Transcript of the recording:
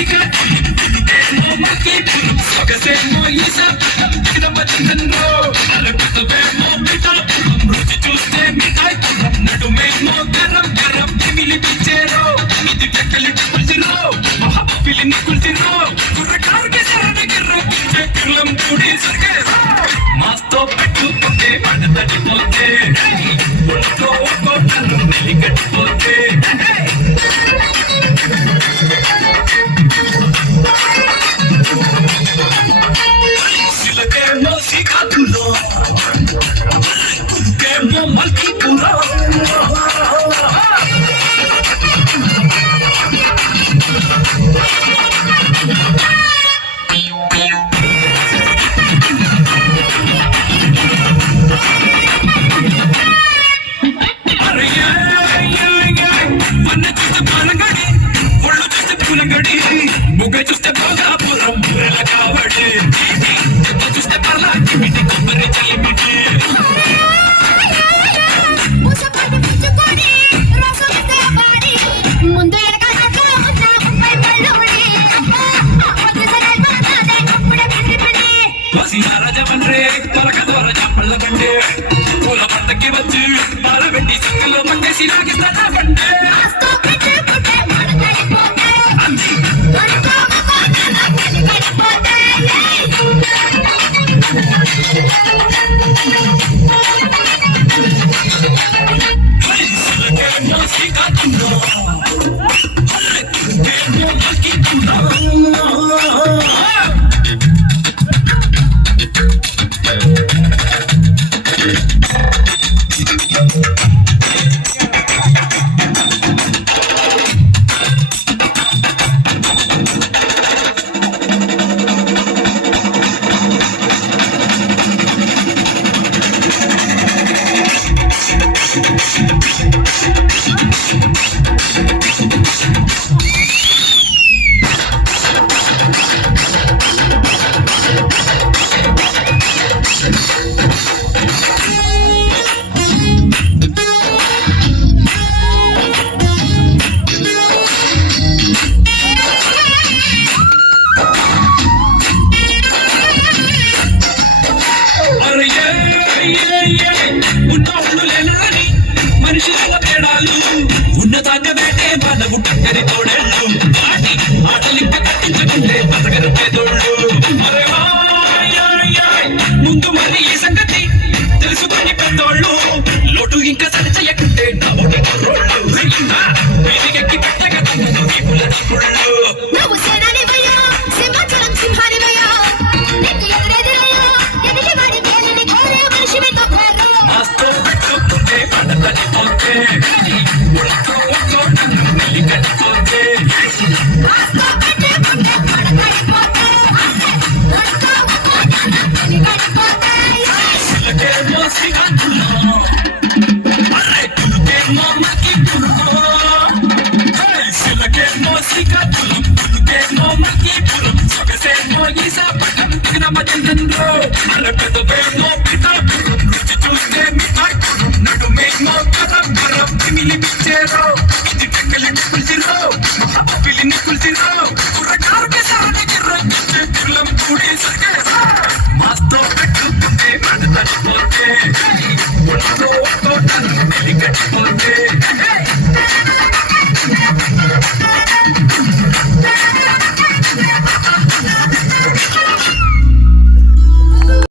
música, como aquí, sogacemo isa, కిరమచంద్రో అరకుతవేమో బిడ్డ రుచి చూస్తే మిఠాయి నడుమేమో గరం గరం మిలిపించేరో ఇది టెక్కలి కుల్చిరో మహాపిలిని కుల్చిరో కుర్రకారుకి సరణ గిర్ర పిచ్చే కిర్లం కూడి సర్కేరో మాస్తో పెట్టుకుంటే పడతడిపోతే ఒంట్లో ఒక్కో కర్రం నెలిగట్టిపోతే సిలకేమో సికాకులో కుక్కేమో మల్కీపులో బుగ్గ చూస్తే భోగాపురం బుర్రెల కావడి చూస్తే పర్లాకి మిటి కొబ్బరి చలిమిటి రాజమండ్రి పలక దూర చంపళ్ళ బండి పూల పంటకి వచ్చి పాల పెట్టి చిక్కులో మంగేసి నాకిస్తా బండి మనిషిలో తేడాలు ఉన్నతాంగ వేటే మనము టక్కరి తోడేళ్ళు ఆటి ఆటలింక కట్టించకుంటే బతకరు పేదోళ్ళు ముందు మరి ఈ సంగతి తెలుసుకొని పెద్దోళ్ళు లోటు ఇంకా సరిచయకుంటే నా ఒకటి కుర్రోళ్ళు వీధికెక్కి పెట్టగా తమ్ముడు వీపుల తమ్ముళ్ళు నడుమేమో గరం గరం మిలిపించేరో ఇది టెక్కలి కుల్చిరో మహాపిలిని కుల్చిరో కుర్రకారుకి సరణ గిర్ర పిచ్చే కిర్లం కూడి సర్కేరో మాస్తో పెట్టుకుంటే పడతడిపోతే ఒంట్లో ఒక్కో కర్రం నెలిగట్టిపోతే